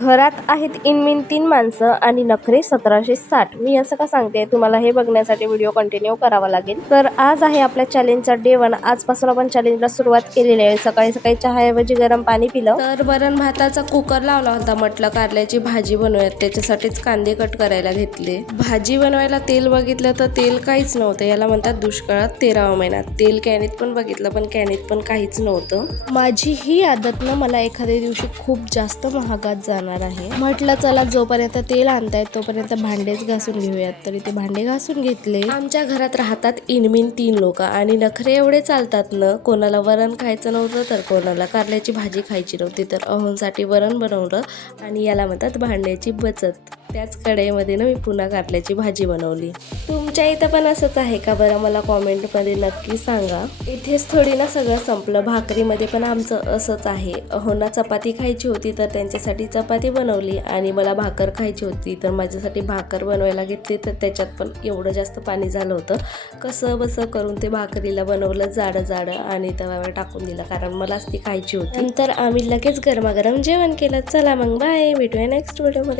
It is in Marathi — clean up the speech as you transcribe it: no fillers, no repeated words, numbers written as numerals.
घरात आहेत इनमिन 3 माणसं आणि नखरे 1760. मी असं का सांगते, तुम्हाला हे बघण्यासाठी व्हिडिओ कंटिन्यू करावा लागेल. तर आज आहे आपल्या चॅलेंजचा डे 1. आजपासून आपण चॅलेंजला सुरुवात केलेली आहे. सकाळी सकाळी चहाऐवजी गरम पाणी पिलं. तर वरण भाताचा कुकर लावला होता. म्हटलं कारल्याची भाजी बनवूयात, त्याच्यासाठीच कांदे कट करायला घेतले. भाजी बनवायला तेल बघितलं तर तेल काहीच नव्हतं. याला म्हणतात दुष्काळात 13वा महिना. तेल कॅनीत पण बघितलं पण कॅनीत पण काहीच नव्हतं. माझी ही आदत ना मला एखाद्या दिवशी खूप जास्त महागात जाणार आहे. म्हटलं चला जोपर्यंत तेल आणतायत तोपर्यंत भांडेच घासून घेऊयात. तरी ते भांडे घासून घेतले. आमच्या घरात राहतात इनमिन 3 लोक आणि नखरे एवढे चालतात ना, कोणाला वरण खायचं नव्हतं तर कोणाला कारल्याची भाजी खायची नव्हती तर अहोंसाठी वरण बनवलं आणि याला म्हणतात भांड्याची बचत. त्याच कढईमध्ये ना मी पुन्हा कारल्याची भाजी बनवली. तुमच्या इथं पण असंच आहे का बरं, मला कॉमेंटमध्ये नक्की सांगा. इथेच थोडी ना सगळं संपलं. भाकरीमध्ये पण आमचं असंच आहे. अहोंना चपाती खायची होती तर त्यांच्यासाठी चपाती बनवली आणि मला भाकर खायची होती तर माझ्यासाठी भाकर बनवायला घेतली. तर त्याच्यात पण एवढं जास्त पाणी झालं होतं. कसं बसं करून ते भाकरीला बनवलं जाडं जाडं आणि तव्यावर टाकून दिलं कारण मलाच ती खायची होती. नंतर आम्ही लगेच गरमागरम जेवण केलं. चला मग बाय, भेटूया नेक्स्ट व्हिडिओमध्ये.